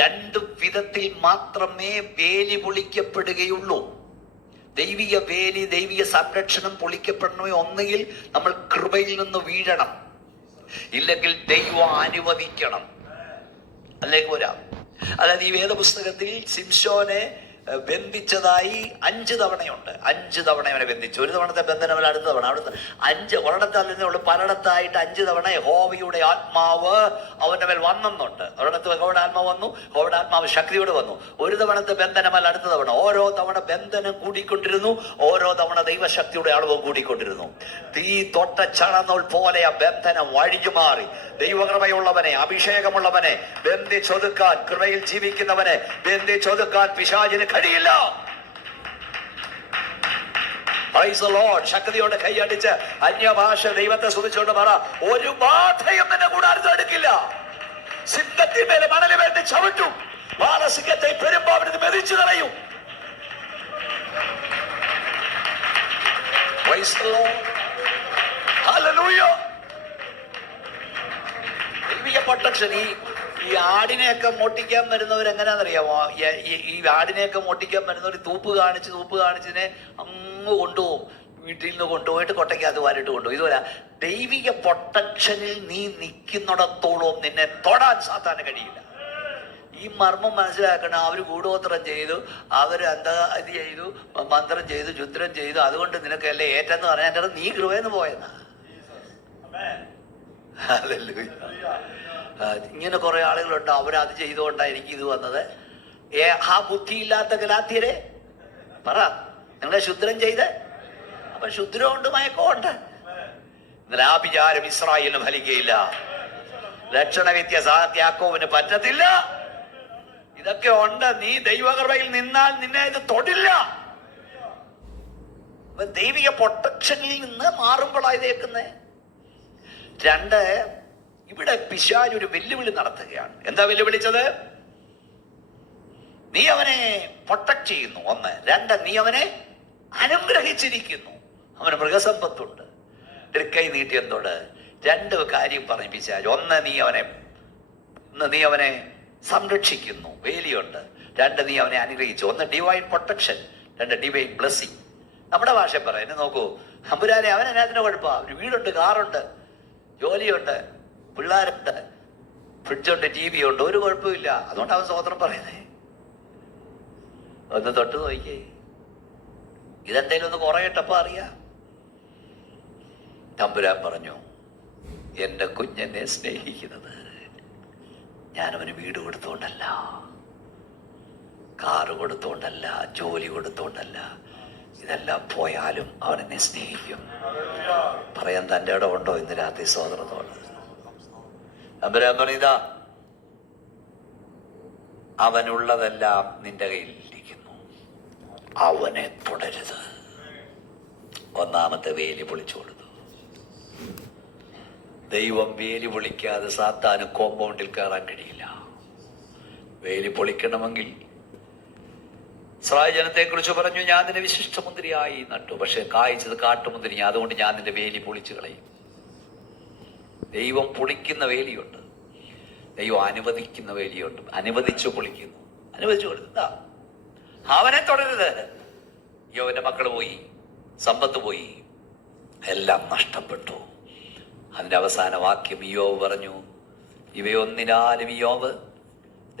രണ്ട് വിധത്തിൽ മാത്രമേ വേലി പൊളിക്കപ്പെടുകയുള്ളൂ. ദൈവിക വേലി, ദൈവിക സംരക്ഷണം പൊളിക്കപ്പെടണമേ ഒന്നുകിൽ നമ്മൾ കൃപയിൽ നിന്ന് വീഴണം, ഇല്ലെങ്കിൽ ദൈവം അനുവദിക്കണം. അല്ലെങ്കിൽ പോരാ. അതായത് ഈ വേദപുസ്തകത്തിൽ സിംശോനെ ബന്ധിച്ചതായി 5 തവണയുണ്ട്. 5 തവണ അവനെ ബന്ധിച്ചു. ഒരു തവണത്തെ ബന്ധനം അടുത്ത തവണ, അവിടുത്തെ 5 ഒരിടത്തല്ല പലയിടത്തായിട്ട് 5 തവണ യഹോവയുടെ ആത്മാവ് അവന്റെ മേൽ വന്നെന്നുണ്ട്. ഒരിടത്ത് യഹോവയുടെ ആത്മാവ് വന്നു, യഹോവയുടെ ആത്മാവ് ശക്തിയോട് വന്നു. ഒരു തവണത്തെ ബന്ധനമല്ല അടുത്ത തവണ. ഓരോ തവണ ബന്ധനം കൂടിക്കൊണ്ടിരുന്നു, ഓരോ തവണ ദൈവശക്തിയുടെ അളവ് കൂടിക്കൊണ്ടിരുന്നു. തീ തൊട്ട ചണനൂൽ പോലെ ആ ബന്ധനം വഴിഞ്ഞു മാറി. ദൈവകൃപയുള്ളവനെ, അഭിഷേകമുള്ളവനെ ബന്ധിച്ചൊതുക്കാൻ, കൃപയിൽ ജീവിക്കുന്നവനെ ബന്ധിച്ചൊതുക്കാൻ പിശാചിന് കഴിയില്ല. ശക്തിയോടെ കൈയടിച്ച് അന്യഭാഷ ദൈവത്തെ സ്തുതിച്ചുകൊണ്ട് പറ, ഒരു ബാധയും നിന്നെ കൂടാതെ എടുക്കില്ല. സിംഹത്തിന്മേലെ മണല് വേണ്ടി ചവിട്ടും, ബാലസിംഹത്തെ പെരുമ്പാവിന് മെതിച്ചു കളയും. പ്രൊട്ടക്ഷൻ. ഈ ആടിനെയൊക്കെ മോട്ടിക്കാൻ വരുന്നവർ എങ്ങനെയാണെന്നറിയാമോ? ഈ ആടിനെയൊക്കെ മോട്ടിക്കാൻ വരുന്നവർ തൂപ്പ് കാണിച്ചതിനെ അങ്ങ് കൊണ്ടുപോകും. വീട്ടിൽ നിന്ന് കൊണ്ടുപോയിട്ട് കൊട്ടയ്ക്കകത്ത് വാരിട്ട് കൊണ്ടുപോകും. ഇതുപോലെ ദൈവിക പ്രൊട്ടക്ഷനിൽ നീ നിൽക്കുന്നിടത്തോളം നിന്നെ തൊടാൻ സാത്താന് കഴിയില്ല. ഈ മർമ്മം മനസ്സിലാക്കണം. അവർ കൂടോത്രം ചെയ്തു, അവർ ഇത് ചെയ്തു, മന്ത്രം ചെയ്തു, രുദ്രം ചെയ്തു, അതുകൊണ്ട് നിനക്കല്ലേ ഏറ്റെന്ന് പറഞ്ഞാൽ നീ കൃപയെന്ന് പോയെന്നാ. ഇങ്ങനെ കുറെ ആളുകളുണ്ട്, അവരത് ചെയ്തുകൊണ്ടാണ് എനിക്ക് ഇത് വന്നത്. ആ ബുദ്ധിയില്ലാത്ത ഗലാത്യരെ പറ, നിങ്ങളെ ശുദ്രം ചെയ്ത്. അപ്പൊ ശുദ്രമുണ്ട്, മയക്കമുണ്ട്. ആഭിചാരം ഇസ്രായേലിന് ഫലിക്കയില്ല, ലക്ഷണവിദ്യ യാക്കോബിന് പറ്റത്തില്ല. ഇതൊക്കെ ഉണ്ട്. നീ ദൈവകൃപയിൽ നിന്നാൽ നിന്നെ ഇത് തൊടില്ല. ദൈവിക പ്രൊട്ടക്ഷനിൽ നിന്ന് മാറുമ്പോഴായതേക്കുന്നേ. 2, ഇവിടെ പിശാച് ഒരു വെല്ലുവിളി നടത്തുകയാണ്. എന്താ വെല്ലുവിളിച്ചത്? നീ അവനെ പ്രൊട്ടക്ട് ചെയ്യുന്നു, 1. 2, നീ അവനെ അനുഗ്രഹിച്ചിരിക്കുന്നു. അവന് മൃഗസമ്പത്തുണ്ട്. കൈ നീട്ടി എന്തോട് 2 കാര്യം പറഞ്ഞു പിശാച്. 1, നീ അവനെ സംരക്ഷിക്കുന്നു, വേലിയുണ്ട്. 2, നീ അവനെ അനുഗ്രഹിച്ചു. 1 ഡിവൈൻ പ്രൊട്ടക്ഷൻ, 2 ഡിവൈൻ ബ്ലെസ്സിങ്. നമ്മുടെ ഭാഷ പറയുന്നത് നോക്കൂ, ഹമ്പുരാനെ അവൻ എന്നാത്തിന് കുഴപ്പമാണ്? ഒരു വീടുണ്ട്, കാറുണ്ട്, ജോലിയുണ്ട്, പിള്ളേരുണ്ട്, ഫ്രിഡ്ജുണ്ട്, TV ഉണ്ട്, ഒരു കുഴപ്പമില്ല. അതുകൊണ്ട് അവൻ സ്വതന്ത്രം പറയുന്നേ. ഒന്ന് തൊട്ട് നോക്കിയേ, ഇതെന്തേലും ഒന്ന് കുറയട്ടപ്പോ അറിയാം. തമ്പുരാൻ പറഞ്ഞു, എൻ്റെ കുഞ്ഞെന്നെ സ്നേഹിക്കുന്നത് ഞാനവന് വീട് കൊടുത്തോണ്ടല്ല, കാറ് കൊടുത്തോണ്ടല്ല, ജോലി കൊടുത്തോണ്ടല്ല. ഇതെല്ലാം പോയാലും അവനെന്നെ സ്നേഹിക്കും. പറയാൻ തൻ്റെ ഇടം ഉണ്ടോ ഇന്ന് രാത്രി സോദരത്തോട്? തമ്പുരാൻ പറഞ്ഞതാ, അവനുള്ളതെല്ലാം നിന്റെ കയ്യിലിരിക്കുന്നു, അവനെ തുടരുത്. 1 വേലി പൊളിച്ചു കൊടുത്തു. ദൈവം വേലി പൊളിക്കാതെ സാത്താന് കോമ്പൗണ്ടിൽ കയറാൻ കഴിയില്ല. വേലി പൊളിക്കണമെങ്കിൽ ഇസ്രായേൽ ജനത്തെ കുറിച്ച് പറഞ്ഞു, ഞാൻ നിന്നെ വിശിഷ്ട മുന്തിരിയായി നട്ടു, പക്ഷെ കായ്ച്ചത് കാട്ടുമുന്തിരി, അതുകൊണ്ട് ഞാൻ നിന്റെ വേലി പൊളിച്ചു കളയും. ദൈവം പൊളിക്കുന്ന വേലിയുണ്ട്, ദൈവം അനുവദിക്കുന്ന വേലിയുണ്ട്. അനുവദിച്ചു പൊളിക്കുന്നു, അനുവദിച്ചു കൊടുത്താ. അവനെ തുടരുത്. യോവന്റെ മക്കൾ പോയി, സമ്പത്ത് പോയി, എല്ലാം നഷ്ടപ്പെട്ടു. അതിന്റെ അവസാന വാക്യം ഇയ്യോബ് പറഞ്ഞു, ഇവയൊന്നിനാലും ഇയ്യോബ്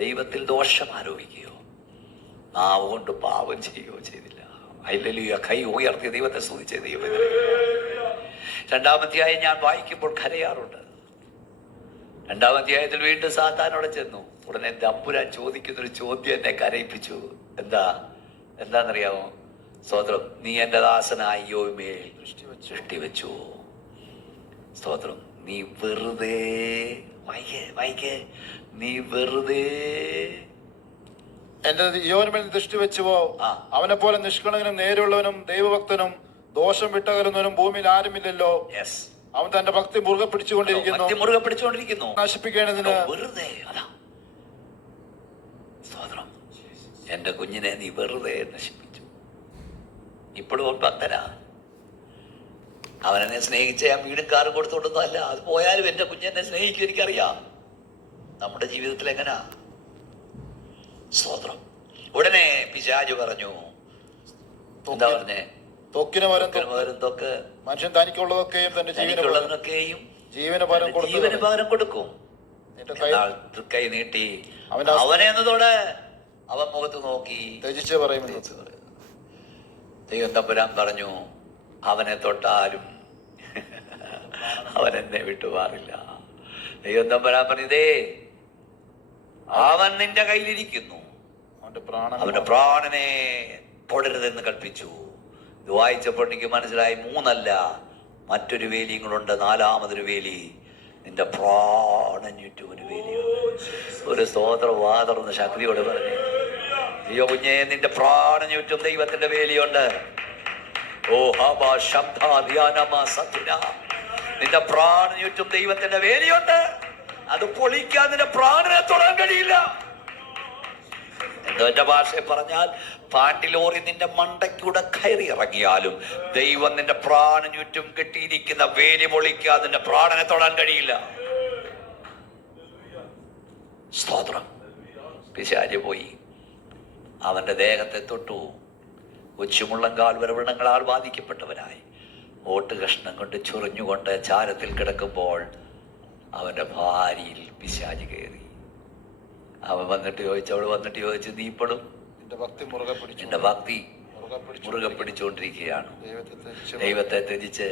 ദൈവത്തിൽ ദോഷം ആരോപിക്കുകയോ നാവ് കൊണ്ട് പാപം ചെയ്യുകയോ ചെയ്തില്ല. ഹല്ലേലൂയ. കൈ ഉയർത്തി ദൈവത്തെ സ്തുതിച്ച ദൈവം. 2-ാം അധ്യായം ഞാൻ വായിക്കുമ്പോൾ കരയാറുണ്ട്. 2-ാം അധ്യായത്തിൽ വീണ്ടും സാത്താനോടെ ചെന്നു. ഉടനെ തമ്പുരാൻ ചോദിക്കുന്നൊരു ചോദ്യം എന്നെ കരയിപ്പിച്ചു. എന്താണെന്നറിയാമോ? സ്തോത്രം, നീ എൻ്റെ ദാസനായ യോബിന്മേൽ ദൃഷ്ടി വെച്ചു. സ്തോത്രം, നീ വെറുതെ നീ വെറുതെ എന്റെ യോബിന്മേൽ ദൃഷ്ടി വെച്ചുവോ? അവനെ പോലെ നിഷ്കളങ്കനും നേരുള്ളവനും ദൈവഭക്തനും ദോഷം വിട്ടകലുന്നവനും ഭൂമിയിൽ ആരുമില്ലല്ലോ. അവൻ തന്റെ ഭക്തി മുറുകെ പിടിച്ചുകൊണ്ടിരിക്കുന്നു, നശിപ്പിക്കേണ്ടതിന്. വെറുതെ സ്തോത്രം, എന്റെ കുഞ്ഞിനെ നീ വെറുതെ നശിപ്പിച്ചു. ഇപ്പോഴും ഭക്തനാ. അവനെന്നെ സ്നേഹിച്ച ഞാൻ വീടും കാറും കൊടുത്തോണ്ടൊന്നുമല്ല. അത് പോയാലും എൻ്റെ കുഞ്ഞെന്നെ സ്നേഹിക്കും, എനിക്കറിയാം. നമ്മുടെ ജീവിതത്തിൽ എങ്ങനാ? സ്തോത്രം. ഉടനെ പിശാച് പറഞ്ഞു, എന്താ പറഞ്ഞേ? തൊക്കിന് പകരം തൊക്ക്. മനുഷ്യൻ തനിക്കുള്ളതൊക്കെയും തന്റെ ജീവനുള്ളതിനൊക്കെയും ജീവന് പകരം കൊടുക്കും. കൈ നീട്ടി അവനെ എന്നതോടെ അവൻ മുഖത്ത് നോക്കി ത്യജിച്ച് പറയുമെന്ന്. ദൈവം തമ്പുരാൻ പറഞ്ഞു, അവനെ തൊട്ടാലും അവൻ എന്നെ വിട്ടുമാറില്ല. ദൈവം തമ്പുരാൻ പറഞ്ഞതേ, അവൻ നിന്റെ കയ്യിലിരിക്കുന്നു, അവന്റെ പ്രാണനെ തൊടരുതെന്ന് കൽപ്പിച്ചു. ഇത് വായിച്ചപ്പോൾ എനിക്ക് മനസ്സിലായി, 3 മറ്റൊരു വേലിയും കൂടെ, 4-മതൊരു വേലി, നിന്റെ പ്രാണൻ ചുറ്റും ഒരു വേലിയുണ്ട്. ഒരു സ്തോത്രവാദർന്ന് ശക്തിയോട് പറഞ്ഞു, അയ്യോ കുഞ്ഞേ, നിന്റെ പ്രാണൻ ചുറ്റും ദൈവത്തിന്റെ വേലിയുണ്ട്. ഓ ഹബാ ശബ്ദാ സത്യ, നിന്റെ പ്രാണൻ ചുറ്റും ദൈവത്തിന്റെ വേലിയുണ്ട്. അത് പൊളിക്കാൻ നിന്റെ പ്രാണനെ തൊടാൻ കഴിയില്ല. എന്റെ ഭാഷയെ പറഞ്ഞാൽ, പാണ്ടിലോറി നിന്റെ മണ്ടയ്ക്കൂടെ കയറി ഇറങ്ങിയാലും ദൈവം നിന്റെ പ്രാണൻ ചുറ്റും കെട്ടിയിരിക്കുന്ന വേലി പൊളിക്കാതെ നിന്റെ പ്രാണനെ തൊടാൻ കഴിയില്ല. സ്തോത്രം. പിശാച് പോയി അവന്റെ ദേഹത്തെ തൊട്ടു. കൊച്ചുമുള്ളങ്കാൽ വരവണങ്ങളാൽ ബാധിക്കപ്പെട്ടവനായി ഓട്ട് കഷ്ണം കൊണ്ട് ചൊറിഞ്ഞുകൊണ്ട് ചാരത്തിൽ കിടക്കുമ്പോൾ അവന്റെ ഭാര്യയിൽ പിശാച് കയറി. അവൻ വന്നിട്ട് ചോദിച്ചു, അവള് വന്നിട്ട് ചോദിച്ചു, നീ ഇപ്പോഴും എന്റെ ഭക്തി മുറുകെ പിടിച്ചുകൊണ്ടിരിക്കുകയാണ്. ദൈവത്തെ ത്യജിച്ച്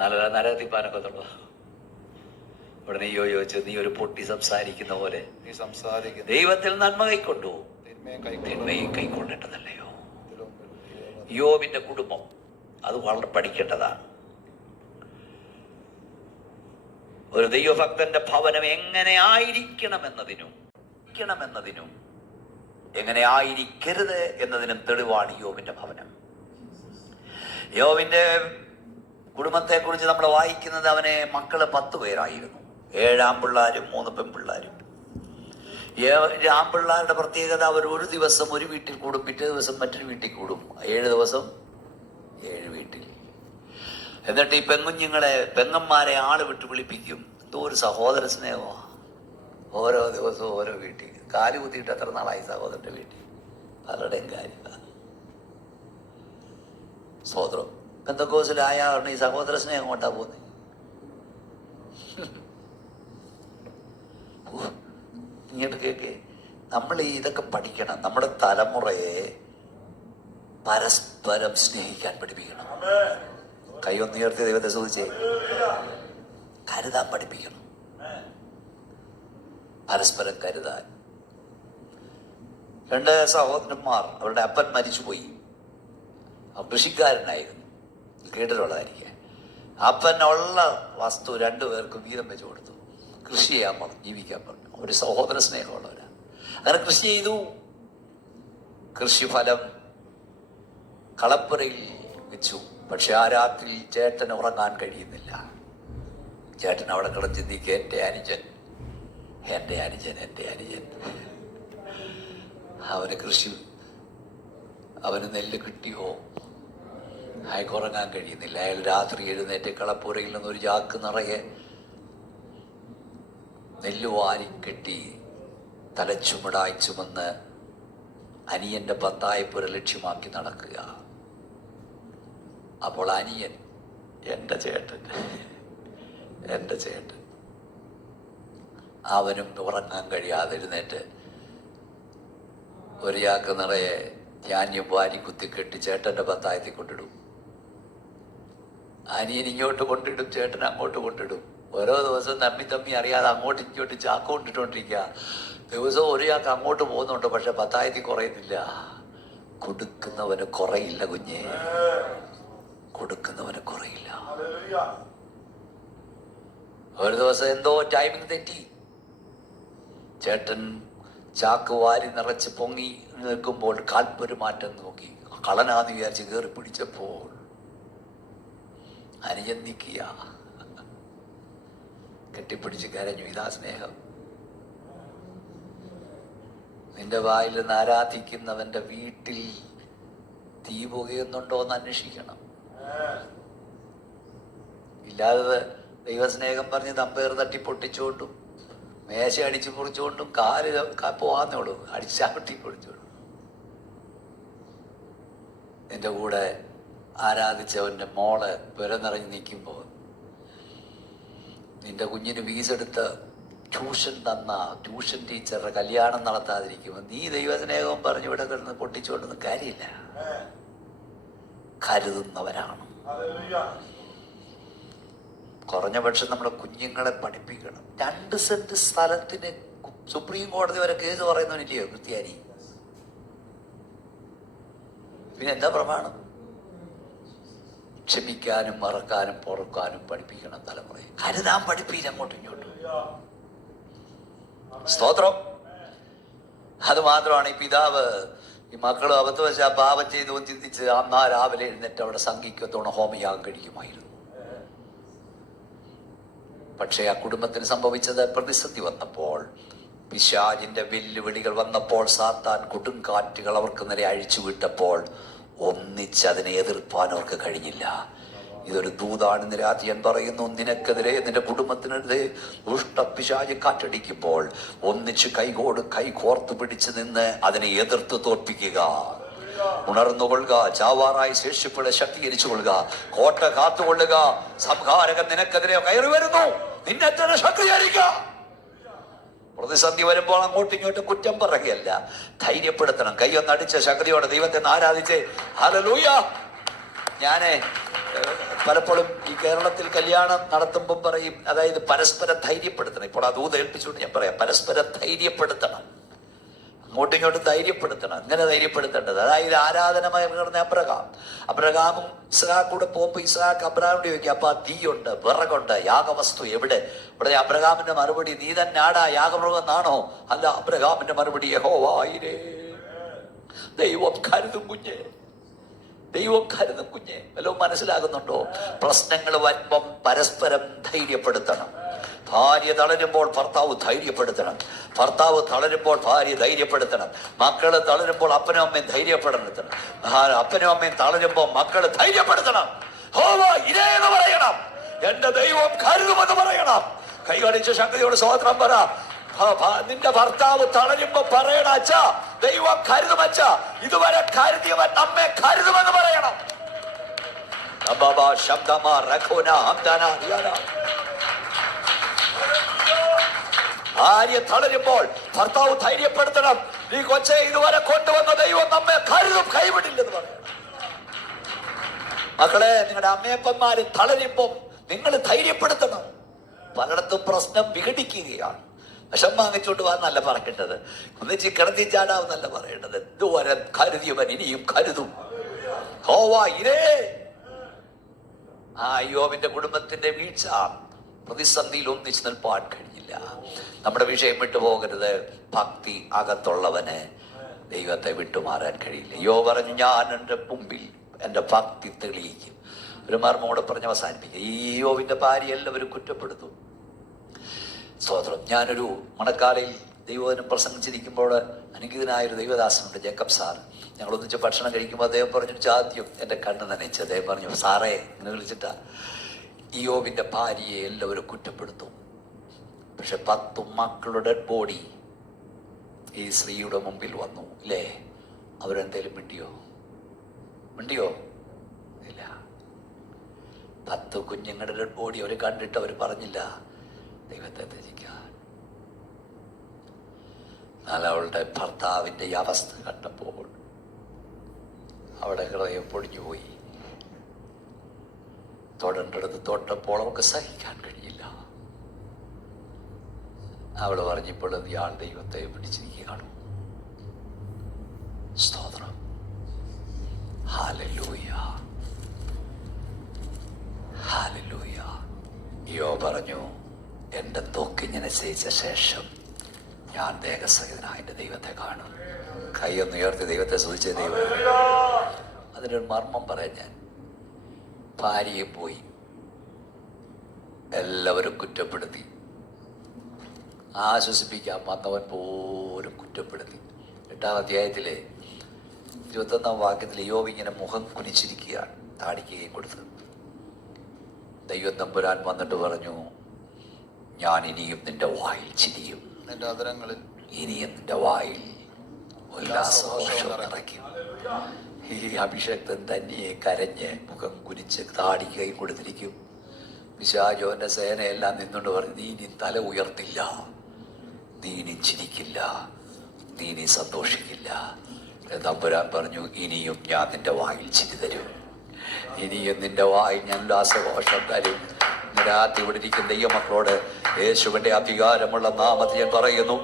നല്ല നരകത്തിപ്പാനൊക്കത്തുള്ളൂ. ഉടനെ ചോദിച്ചു, നീ ഒരു പൊട്ടി സംസാരിക്കുന്ന പോലെ ദൈവത്തിൽ നന്മ കൈക്കൊണ്ടു തിന്മയും കൈക്കൊണ്ടേണ്ടതല്ലയോ? യോബിന്റെ കുടുംബം അത് വളരെ പഠിക്കേണ്ടതാണ്. ഒരു ദൈവഭക്തന്റെ ഭവനം എങ്ങനെ ആയിരിക്കണമെന്നതിനും എങ്ങനെ ആയിരിക്കരുത് എന്നതിനും തെളിവാണ് യോബിന്റെ ഭവനം. യോബിന്റെ കുടുംബത്തെ കുറിച്ച് നമ്മൾ വായിക്കുന്നത്, അവനെ മക്കള് 10 പേരായിരുന്നു. 7 ആൺപിള്ളാരും 3 പെൺപിള്ളാരും. ആൺപിള്ളാരുടെ പ്രത്യേകത, അവർ ഒരു ദിവസം ഒരു വീട്ടിൽ കൂടും, പിറ്റേ ദിവസം മറ്റൊരു വീട്ടിൽ കൂടും. 7 ദിവസം 7 വീട്ടിൽ. എന്നിട്ട് ഈ പെങ്ങന്മാരെ ആള് വിട്ട് വിളിപ്പിക്കും. എന്തോ ഒരു സഹോദര സ്നേഹമാണ്. ഓരോ ദിവസവും ഓരോ വീട്ടിൽ. കാല് കുത്തിയിട്ട് എത്ര നാളായി സഹോദരന്റെ വീട്ടിൽ? പലരുടെയും കാര്യം. സ്തോത്രം. പെന്തക്കോസിലായ ഈ സഹോദര സ്നേഹം കൊണ്ടാ പോകുന്നത്. ഇങ്ങോട്ട് കേക്ക്, നമ്മൾ ഇതൊക്കെ പഠിക്കണം. നമ്മുടെ തലമുറയെ പരസ്പരം സ്നേഹിക്കാൻ പഠിപ്പിക്കണം. കൈയൊന്നുയർത്തി ദൈവത്തെ സ്തുതിച്ചേ. കരുതാൻ പഠിപ്പിക്കണം, പരസ്പരം കരുതാൻ. 2 സഹോദരന്മാർ, അവരുടെ അപ്പൻ മരിച്ചുപോയി. കൃഷിക്കാരനായിരുന്നു, കേട്ടിട്ടുള്ളതായിരിക്കും. അപ്പനുള്ള വസ്തു 2 പേർക്കും വീതം വെച്ച് കൊടുത്തു. കൃഷി ചെയ്യാൻ പറഞ്ഞു, ജീവിക്കാൻ പറഞ്ഞു. ഒരു സഹോദര സ്നേഹമുള്ളവരാ. അങ്ങനെ കൃഷി ചെയ്തു. കൃഷിഫലം കളപ്പുരയിൽ വെച്ചു. പക്ഷെ ആ രാത്രി ചേട്ടന് ഉറങ്ങാൻ കഴിയുന്നില്ല. ചേട്ടൻ അവിടെ കിടന്ന് ചിന്തിക്കുക, എൻ്റെ അനുജൻ. അവന് നെല്ല് കിട്ടിയോ? അയാൾക്ക് ഉറങ്ങാൻ കഴിയുന്നില്ല. അയാൾ രാത്രി എഴുന്നേറ്റ് കളപ്പുരയിൽ നിന്ന് ഒരു ചാക്ക് നിറയെ നെല്ല് വാരിക്കെട്ടി തലച്ചുമടായി ചുമന്ന് അനിയന്റെ പത്തായപ്പുര ലക്ഷ്യമാക്കി നടക്കുക. അപ്പോൾ അനിയൻ, എൻ്റെ ചേട്ടൻ അവനും ഉറങ്ങാൻ കഴിയാതെ എഴുന്നേറ്റ് ഒരു ചാക്ക് നിറയെ ധാന്യം വാരി കുത്തിക്കെട്ടി ചേട്ടൻ്റെ പത്തായത്തിൽ കൊണ്ടിടും. അനിയൻ ഇങ്ങോട്ട് കൊണ്ടിടും, ചേട്ടൻ അങ്ങോട്ട് കൊണ്ടിടും. ഓരോ ദിവസവും തമ്മി അറിയാതെ അങ്ങോട്ടും ഇങ്ങോട്ടും ചാക്ക് കൊണ്ടിട്ടോണ്ടിരിക്കുക. ദിവസവും ഒരു ചാക്ക് അങ്ങോട്ട് പോകുന്നുണ്ട്, പക്ഷെ പത്തായത്തിൽ കുറയുന്നില്ല. കൊടുക്കുന്നവന് കുറയില്ല കുഞ്ഞേ, കൊടുക്കുന്നവന് കുറയില്ല. ഒരു ദിവസം എന്തോ ടൈമിങ് തെറ്റി. ചേട്ടൻ ചാക്ക് വാരി നിറച്ച് പൊങ്ങി നിൽക്കുമ്പോൾ കാൽപ്പൊരുമാറ്റം നോക്കി. കളനാന്ന് വിചാരിച്ച് കയറി പിടിച്ചപ്പോൾ അനുജൻ നിൽക്കുക. കെട്ടിപ്പിടിച്ച് കരഞ്ഞു. ഇതാ സ്നേഹം. നിന്റെ വായിൽ നിന്ന് ആരാധിക്കുന്നവന്റെ വീട്ടിൽ തീ പുകയുന്നുണ്ടോ എന്ന് അന്വേഷിക്കണം. ഇല്ലാതെ ദൈവസ്നേഹം പറഞ്ഞ് തമ്പേർ തട്ടി പൊട്ടിച്ചുകൊണ്ടും മേശ അടിച്ചു പൊറിച്ചുകൊണ്ടും കാല് പോവാന്നേ ഉള്ളൂ, അടിച്ചാട്ടി പൊളിച്ചോളൂ. എൻ്റെ കൂടെ ആരാധിച്ചവൻ്റെ മോള് നിറഞ്ഞ് നിൽക്കുമ്പോൾ നിന്റെ കുഞ്ഞിന് ഫീസെടുത്ത് ട്യൂഷൻ തന്ന ട്യൂഷൻ ടീച്ചറുടെ കല്യാണം നടത്താതിരിക്കുമ്പോൾ നീ ദൈവസ്നേഹവും പറഞ്ഞ് ഇവിടെ കിടന്ന് പൊട്ടിച്ചുകൊണ്ടൊന്നും കാര്യമില്ല. കരുതുന്നവരാണ്. കുറഞ്ഞ പക്ഷം നമ്മുടെ കുഞ്ഞുങ്ങളെ പഠിപ്പിക്കണം. 2 സെന്റ് സ്ഥലത്തിന് സുപ്രീം കോടതി വരെ കേസ് പറയുന്നവനില്ലയോ ക്രിസ്ത്യാനി? പിന്നെ എന്താ പ്രമാണം? ക്ഷമിക്കാനും മറക്കാനും പൊറുക്കാനും പഠിപ്പിക്കണം തലമുറയെ. കരുതാൻ പഠിപ്പിച്ച് അങ്ങോട്ടും ഇങ്ങോട്ടും. സ്തോത്രം. അത് മാത്രമാണ് ഈ പിതാവ് ഈ മക്കൾ അബദ്ധവശാ പാപം ചെയ്തു ചിന്തിച്ച് അന്നാ രാവിലെ എഴുന്നേറ്റ് അവിടെ സംഘിക്കത്തോണം ഹോമയാഗം കഴിക്കുമായിരുന്നു. പക്ഷേ ആ കുടുംബത്തിന് സംഭവിച്ചത് പ്രതിസന്ധി വന്നപ്പോൾ, പിശാചിന്റെ വെല്ലുവിളികൾ വന്നപ്പോൾ, സാത്താൻ കൊടുങ്കാറ്റുകൾ അവർക്ക് നേരെ അഴിച്ചുവിട്ടപ്പോൾ ഒന്നിച്ചതിനെ എതിർപ്പാൻ അവർക്ക് കഴിഞ്ഞില്ല. ഇതൊരു ദൂതാണെന്ന് രാത്രി ഞാൻ പറയുന്നു. നിനക്കെതിരെ നിന്റെ കുടുംബത്തിനെതിരെ ദുഷ്ടപിശാച് കാറ്റടിക്കുമ്പോൾ ഒന്നിച്ച് കൈകോർത്ത് പിടിച്ചു നിന്ന് അതിനെ എതിർത്ത് തോൽപ്പിക്കുക. ഉണർന്നുകൊള്ളുക. ചാവാറായി ശേഷിപ്പുകളെ ശക്തീകരിച്ചുകൊള്ളുക. കോട്ട കാത്തുകൊള്ളുക. സംഹാരകൻ നിനക്കെതിരെ കയറി വരുന്നു. നിന്നെ തന്നെ ശക്തീകരിക്കുക. പ്രതിസന്ധി വരുമ്പോൾ അങ്ങോട്ടും ഇങ്ങോട്ടും കുറ്റം പറയുകയല്ല, ധൈര്യപ്പെടുത്തണം. കൈയൊന്നടിച്ച ശക്തിയോടെ ദൈവത്തെ ആരാധിച്ച് ഹല്ലേലൂയ. ഞാന് പലപ്പോഴും ഈ കേരളത്തിൽ കല്യാണം നടത്തുമ്പം പറയും, അതായത് പരസ്പരം ധൈര്യപ്പെടുത്തണം. ഇപ്പോൾ അത് ഏൽപ്പിച്ചുകൊണ്ട് ഞാൻ പറയാം, പരസ്പരം ധൈര്യപ്പെടുത്തണം, അങ്ങോട്ടും ഇങ്ങോട്ടും ധൈര്യപ്പെടുത്തണം. ഇങ്ങനെ ധൈര്യപ്പെടുത്തേണ്ടത്, അതായത് ആരാധനമായി കിടന്ന അബ്രഹാമും ഇസ്ഹാഖ് കൂടെ പോകുമ്പോൾ ഇസ്ഹാഖ് അബ്രഹാമിന്റെ ചോദിക്കും, അപ്പൊ തീയുണ്ട്, വിറകുണ്ട്, യാഗവസ്തു എവിടെ? ഇവിടെ അബ്രഹാമിന്റെ മറുപടി, നീ തന്നെ ആടാ യാഗമൃഗം എന്നാണോ? അല്ല, അബ്രഹാമിന്റെ മറുപടി, യഹോവായിരേ, ദൈവം കരുതും കുഞ്ഞെ, ദൈവം കരുതും കുഞ്ഞെ. വല്ലതും മനസ്സിലാകുന്നുണ്ടോ? പ്രശ്നങ്ങൾ വരുമ്പം പരസ്പരം ധൈര്യപ്പെടുത്തണം. ഭാര്യ തളരുമ്പോൾ ഭർത്താവ് ധൈര്യപ്പെടുത്തണം, ഭർത്താവ് തളരുമ്പോൾ ഭാര്യ ധൈര്യപ്പെടുത്തണം, മക്കള് തളരുമ്പോൾ അപ്പനും അമ്മയും ധൈര്യപ്പെടുത്തണം, അപ്പനും അമ്മയും തളരുമ്പോൾ മക്കള് ധൈര്യപ്പെടുത്തണം. ഹോവാ ഇരയെന്ന് പറയണം, എന്റെ ദൈവം കരുതുമെന്ന് പറയണം. കൈകടിച്ച ശക്തിയോട് സ്തോത്രം പറ. നിന്റെ ഭർത്താവ് തളരുമ്പോ പറയണ, അച്ഛാ ദൈവം കരുതുമച്ച, ഇതുവരെ കരുതിയവൻ നമ്മെ കരുതുമെന്ന് പറയണം. ഭാര്യ തളരുമ്പോൾ ഭർത്താവ് ധൈര്യപ്പെടുത്തണം, നീ കൊച്ചെ ഇതുവരെ കൊണ്ടുവന്ന ദൈവം നമ്മെ കരുതും, കൈവിടില്ലെന്ന് പറയണം. മക്കളെ, നിങ്ങളുടെ അമ്മയപ്പന്മാര് തളരുമ്പം നിങ്ങൾ ധൈര്യപ്പെടുത്തണം. പലയിടത്തും പ്രശ്നം വിഘടിക്കുകയാണ്. വിഷം വാങ്ങിച്ചോണ്ട് വാന്നല്ല പറയേണ്ടത്, ഒന്നിച്ച് കിടത്തി ചാടാവെന്നല്ല പറയേണ്ടത്. ഇതുവരെ കരുതിയവൻ ഇനിയും കരുതും. ഹോവാ ഇരേ. ആ യോബിന്റെ കുടുംബത്തിന്റെ വീഴ്ച, പ്രതിസന്ധിയിൽ ഒന്നിച്ച് നിൽപ്പാൻ കഴിഞ്ഞില്ല. നമ്മുടെ വിഷയം വിട്ടുപോകരുത്. ഭക്തി അകത്തുള്ളവന് ദൈവത്തെ വിട്ടുമാറാൻ കഴിയില്ല. യോബ് പറഞ്ഞു, ഞാൻ എൻ്റെ മുമ്പിൽ എൻ്റെ ഭക്തി തെളിയിക്കും. ഒരു മർമ്മോടെ പറഞ്ഞ് അവസാനിപ്പിക്കുക. ഈ യോബിന്റെ ഭാര്യ എല്ലാവരും കുറ്റപ്പെടുത്തും. സ്തോത്രം. ഞാനൊരു മണക്കാലയിൽ ദൈവവചനം പ്രസംഗിച്ചിരിക്കുമ്പോൾ അനുഗ്രഹനായൊരു ദൈവദാസനുണ്ട്, ജേക്കബ് സാർ. ഞങ്ങളൊന്നിച്ച് ഭക്ഷണം കഴിക്കുമ്പോൾ അദ്ദേഹം പറഞ്ഞു, ആദ്യം എൻ്റെ കണ്ണ് നനയിച്ച് അദ്ദേഹം പറഞ്ഞു, സാറേ എന്ന് വിളിച്ചിട്ടാ, ഈ യോബിന്റെ ഭാര്യയെ എല്ലാവരും കുറ്റപ്പെടുത്തും. പക്ഷെ 10 മക്കളുടെ ബോഡി ഈ സ്ത്രീയുടെ മുമ്പിൽ വന്നു, അല്ലേ? അവരെന്തേലും മിണ്ടിയോ? ഇല്ല. 10 കുഞ്ഞുങ്ങളുടെ ബോഡി അവർ കണ്ടിട്ട് അവർ പറഞ്ഞില്ല ദൈവത്തെ ത്യജിക്കാൻ. എന്നാൽ അവളുടെ ഭർത്താവിൻ്റെ ഈ അവസ്ഥ കണ്ടപ്പോൾ അവളുടെ ഹൃദയം പൊടിഞ്ഞുപോയി. തൊടേണ്ടടുത്ത് തൊട്ടപ്പോൾ അവൾക്ക് സഹിക്കാൻ കഴിഞ്ഞില്ല. അവൾ പറഞ്ഞപ്പോൾ ഇയാൾ ദൈവത്തെ പിടിച്ചിരിക്കുകയാണ്. സ്തോത്രം. Hallelujah, hallelujah. യോബ് പറഞ്ഞു, എൻ്റെ തൊക്കിങ്ങനെ ചെയ്ത ശേഷം ഞാൻ ദേഹസഹിതനായ എൻ്റെ ദൈവത്തെ കാണും. കൈയൊന്ന് ഉയർത്തി ദൈവത്തെ സ്തുതിച്ച ദൈവം. അതിനൊരു മർമ്മം പറയാൻ, ഞാൻ ഭാര്യയെ പോയി എല്ലാവരും കുറ്റപ്പെടുത്തി, ആശ്വസിപ്പിക്കാൻ വന്നവൻ പോലും കുറ്റപ്പെടുത്തി. 8-ാം അധ്യായത്തിലെ 21-ാം വാക്യത്തിൽ യോബ് ഇങ്ങനെ മുഖം കുനിച്ചിരിക്കുകയാണ്, താടിക്കുകയും കൊടുത്ത്. ദൈവം തമ്പുരാൻ വന്നിട്ട് പറഞ്ഞു, ഞാൻ ഇനിയും നിന്റെ വായിൽ ചിരിയും, നിന്റെ അധരങ്ങളിൽ ഇനിയും നിന്റെ വായിൽ ഉല്ലാസഘോഷം നിറയ്ക്കും. ഈ അഭിഷേകൻ തന്നെയെ കരഞ്ഞ് മുഖം കുനിച്ച് താടി കൈ കൊടുത്തിരിക്കും. പിശാചോന്റെ സേനയെല്ലാം നിന്നുകൊണ്ട് പറഞ്ഞു, നീ ഇനി തല ഉയർത്തില്ല, നീ ഇനി ചിരിക്കില്ല, നീ ഇനി സന്തോഷിക്കില്ല. തമ്പുരാൻ പറഞ്ഞു, ഇനിയും ഞാൻ നിന്റെ വായിൽ ചിരി തരും, ഇനിയും നിന്റെ വായിൽ ഞാൻ ഉല്ലാസഘോഷം തരും. രാത്രി ഇവിടെ ഇരിക്കുന്ന ദൈവമക്കളോട് യേശുവിന്റെ അധികാരമുള്ള നാമത്തിൽ ഞാൻ പറയുന്നു,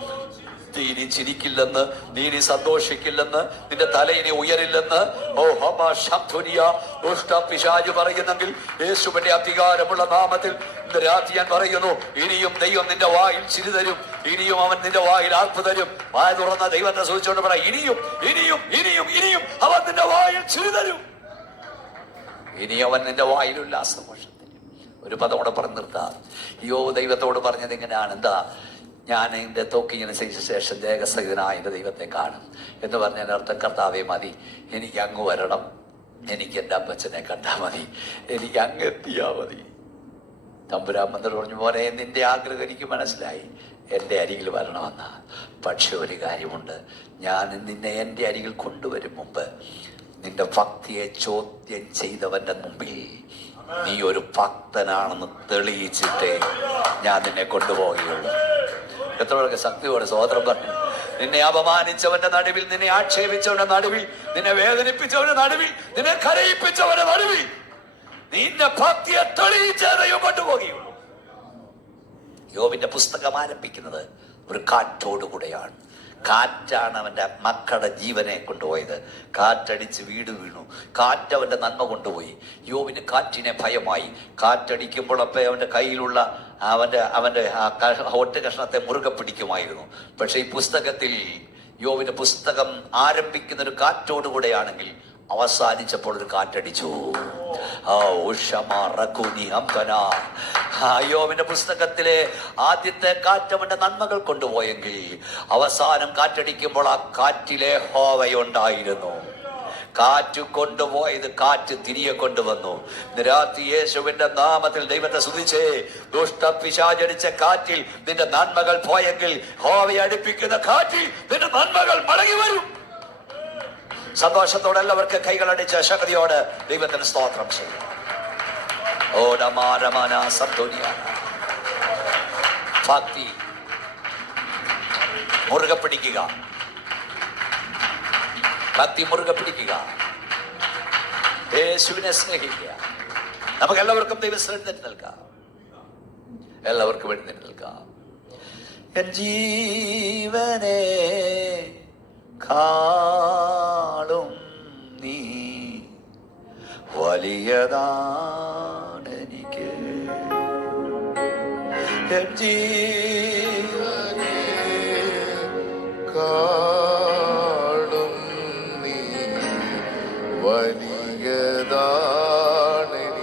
നീ ഇനി ചിരിക്കില്ലെന്ന്, നീ ഇനി സന്തോഷിക്കില്ലെന്ന്, നിന്റെ തല ഇനി ഉയരില്ലെന്ന് പിശാച് പറയുന്നെങ്കിൽ യേശുവിന്റെ അധികാരമുള്ള നാമത്തിൽ ഇന്ന് രാത്രി ഞാൻ പറയുന്നു, ഇനിയും ദൈവം നിന്റെ വായിൽ ചിരി തരും, ഇനിയും അവൻ നിന്റെ വായിൽ ആർപ്പ് തരും. വായ തുറന്ന ദൈവത്തെ സൂചിച്ചുകൊണ്ട് പറ, ഇനിയും ഇനിയും ഇനിയും ഇനിയും അവൻ നിന്റെ വായിൽ ചിരി തരും, ഇനി അവൻ നിന്റെ വായിൽ ഉല്ലാസഘോഷം തരും. ഒരു പദം കൂടെ പറഞ്ഞു നിർത്താം. ദൈവത്തോട് പറഞ്ഞത് ഇങ്ങനെയാണ്, എന്താ, ഞാൻ എൻ്റെ തോക്കിനനുസരിച്ച ശേഷം ദേഹസഹിതനായ എൻ്റെ ദൈവത്തെ കാണും എന്ന് പറഞ്ഞതിൻ്റെ അർത്ഥം, കർത്താവേ മതി, എനിക്ക് അങ്ങ് വരണം, എനിക്ക് എൻ്റെ അപ്പച്ചനെ കണ്ടാൽ മതി, എനിക്ക് അങ്ങ് എത്തിയാൽ മതി. തമ്പുരാൻ മന്ത്രി പറഞ്ഞു, മോനെ നിന്റെ ആഗ്രഹം എനിക്ക് മനസ്സിലായി, എൻ്റെ അരികിൽ വരണമെന്ന. പക്ഷെ ഒരു കാര്യമുണ്ട്, ഞാൻ നിന്നെ എൻ്റെ അരികിൽ കൊണ്ടുവരും മുമ്പ് നിന്റെ ഭക്തിയെ ചോദ്യം ചെയ്തവൻ്റെ മുമ്പിൽ നീ ഒരു ഭക്തനാണെന്ന് തെളിയിച്ചിട്ടേ ഞാൻ നിന്നെ കൊണ്ടുപോവുകയുള്ളൂ. എത്ര പേർക്ക് ശക്തിയോടെ സ്വതന്ത്രം പറഞ്ഞു? നിന്നെ അപമാനിച്ചവന്റെ നടുവിൽ, നിന്നെ ആക്ഷേപിച്ചവന്റെ നടുവിൽ, നിന്നെ വേദനിപ്പിച്ചവന്റെ നടുവിൽ, നിന്നെ കരയിപ്പിച്ചവന്റെ നടുവിൽ നിന്റെ ഭക്തിയെ തെളിയിച്ചേ ദൈവം കൊണ്ടുപോകുകയുള്ളൂ. യോബിന്റെ പുസ്തകം ആരംഭിക്കുന്നത് ഒരു കാറ്റോടുകൂടെയാണ്. കാറ്റാണ് അവന്റെ മക്കളുടെ ജീവനെ കൊണ്ടുപോയത്. കാറ്റടിച്ച് വീട് വീണു, കാറ്റ് അവന്റെ നന്മ കൊണ്ടുപോയി. യോബിന് കാറ്റിനെ ഭയമായി. കാറ്റടിക്കുമ്പോൾ അപ്പം അവന്റെ കയ്യിലുള്ള അവന്റെ ഒറ്റ കഷ്ണത്തെ മുറുകെ പിടിക്കുമായിരുന്നു. പക്ഷെ ഈ പുസ്തകത്തിൽ യോബിന്റെ പുസ്തകം ആരംഭിക്കുന്ന ഒരു കാറ്റോടുകൂടെയാണെങ്കിൽ അവസാനിച്ചപ്പോൾ ഒരു കാറ്റടിച്ചു. യോബിന്റെ പുസ്തകത്തിലെ ആദ്യത്തെ കാറ്റ് അവന്റെ നന്മകൾ കൊണ്ടുപോയെങ്കിൽ അവസാനം കാറ്റടിക്കുമ്പോൾ ആ കാറ്റിലെ യഹോവയുണ്ടായിരുന്നു. കാറ്റ് കൊണ്ടുപോയത് കാറ്റ് തിരികെ കൊണ്ടുവന്നു. രാത്രി യേശുവിന്റെ നാമത്തിൽ ദൈവത്തെ സ്തുതിച്ചേ. ദുഷ്ട പിശാചടിച്ച കാറ്റിൽ നിന്റെ നന്മകൾ പോയെങ്കിൽ യഹോവയെ അടുപ്പിക്കുന്ന കാറ്റിൽ നിന്റെ നന്മകൾ മടങ്ങി വരും. സന്തോഷത്തോടെ എല്ലാവർക്കും കൈകളടിച്ച ശക്തിയോട് ദൈവത്തിന് സ്തോത്രം ചെയ്യും. ഭക്തി മുറുകെ പിടിക്കുക, ഭക്തി മുറുകെ പിടിക്കുക, യേശുവിനെ സ്നേഹിക്കുക. നമുക്ക് എല്ലാവർക്കും ദൈവത്തിന് എഴുന്നേറ്റ് നിൽക്കാം, എല്ലാവർക്കും എഴുന്നേറ്റ് നിൽക്കാം. എൻ ജീവനെ കാളും നീ വലിയതാണെനിക്ക്, എൻ ജീവനെ കാളും നീ വലിയതാണെനിക്ക്.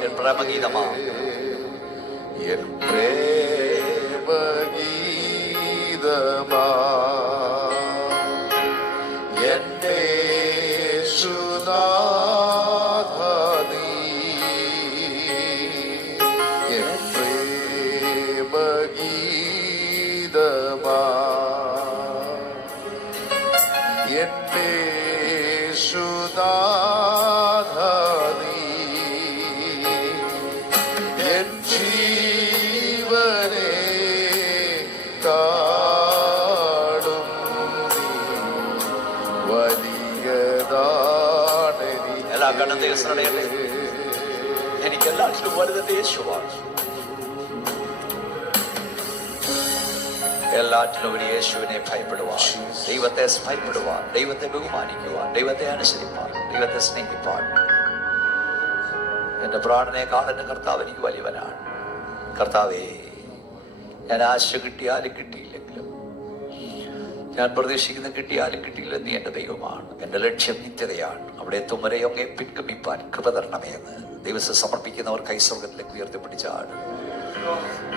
എൻ പ്രേമഗീതമാണ്, എൻ പ്രേമഗീതമാ എനിക്ക് എല്ലാറ്റിലും വലുത് യേശുവാണ്. എല്ലാറ്റിലും ഒരു യേശുവിനെ ഭയപ്പെടുവാൻ, ദൈവത്തെ ഭയപ്പെടുവാൻ, ദൈവത്തെ ബഹുമാനിക്കുവാൻ, ദൈവത്തെ അനുസരിപ്പാൻ, ദൈവത്തെ സ്നേഹിപ്പാൻ. എന്റെ പ്രാണനേക്കാൾ എന്റെ കർത്താവ് എനിക്ക് വലിയവനാണ്. കർത്താവേ, ഞാൻ ആശ കിട്ടിയാലും കിട്ടിയില്ലെങ്കിലും, ഞാൻ പ്രതീക്ഷിക്കുന്ന കിട്ടിയാലും കിട്ടിയില്ല, നീ എൻ്റെ ദൈവമാണ്. എൻ്റെ ലക്ഷ്യം നിത്യതയാണ്. അവിടെ എത്തും വരെയൊക്കെ പിൻഗമിപ്പാൻ കൃപ തരണമേ എന്ന് ദൈവത്തെ സമർപ്പിക്കുന്നവർ കൈസ്വർഗത്തിലേക്ക് ഉയർത്തിപ്പിടിച്ചാണ്.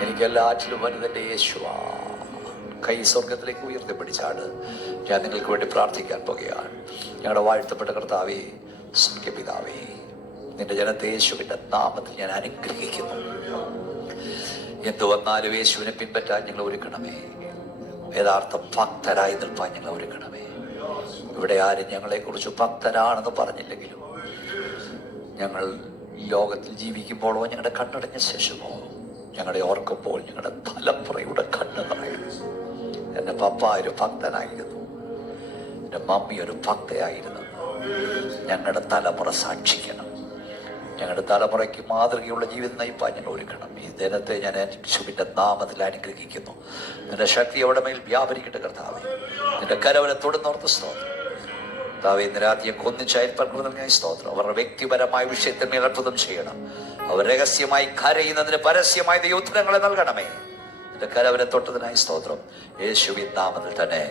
എനിക്കെല്ലാറ്റിലും വലുതെൻ്റെ യേശുവാ. കൈസ്വർഗത്തിലേക്ക് ഉയർത്തിപ്പിടിച്ചാണ്. ഞാൻ നിങ്ങൾക്ക് വേണ്ടി പ്രാർത്ഥിക്കാൻ പോകുകയാണ്. ഞങ്ങളുടെ വാഴ്ത്തപ്പെട്ട കർത്താവേ, സ്വർഗ്ഗപിതാവേ, നിന്റെ ജനത്തെ യേശുവിൻ്റെ നാമത്തിൽ ഞാൻ അനുഗ്രഹിക്കുന്നു. എന്തു വന്നാലും യേശുവിനെ പിൻപറ്റാൻ ഞങ്ങൾ ഒരുക്കണമേ. യഥാർത്ഥ ഭക്തരായി നിൽപ്പാൻ ഞങ്ങൾ ഒരുക്കണമേ. ഇവിടെ ആരും ഞങ്ങളെ കുറിച്ച് ഭക്തരാണെന്ന് പറഞ്ഞില്ലെങ്കിലും ഞങ്ങൾ ലോകത്തിൽ ജീവിക്കുമ്പോഴോ ഞങ്ങളുടെ കണ്ണടഞ്ഞ ശേഷമോ ഞങ്ങളെ ഓർക്കുമ്പോൾ ഞങ്ങളുടെ തലമുറയുടെ കണ്ണ് നിറയണം. എൻ്റെ പപ്പ ഒരു ഭക്തനായിരുന്നു, എൻ്റെ മമ്മി ഒരു ഭക്തയായിരുന്നു. ഞങ്ങളുടെ തലമുറ സാക്ഷിക്കണം. ഞങ്ങളുടെ തലമുറയ്ക്ക് മാതൃകയുള്ള ജീവിതം നയിപ്പാൻ ഞങ്ങൾ ഒരുക്കണം. ഈ ദിനത്തെ ഞാൻ യേശുവിൻ്റെ നാമത്തിൽ അനുഗ്രഹിക്കുന്നു. നിന്റെ ശക്തി അവിടെ മേൽ വ്യാപരിക്കട്ടെ കർത്താവേ. നിന്റെ കരവനെ തൊടുന്നോർത്ത് സ്തോത്രം കർത്താവേ. ഇന്ന് രാത്രിയെ കൊന്നിച്ചയൽപ്പെടുന്നതിനായി സ്തോത്രം. അവരുടെ വ്യക്തിപരമായ വിഷയത്തിന്മേൽ അത്ഭുതം ചെയ്യണം. അവർ രഹസ്യമായി കരയുന്നതിന് പരസ്യമായ ദൈവോത്തരങ്ങളെ നൽകണമേ. നിന്റെ കരവനെ തൊട്ടതിനായി സ്തോത്രം. യേശുവിൻ നാമത്തിൽ തന്നെ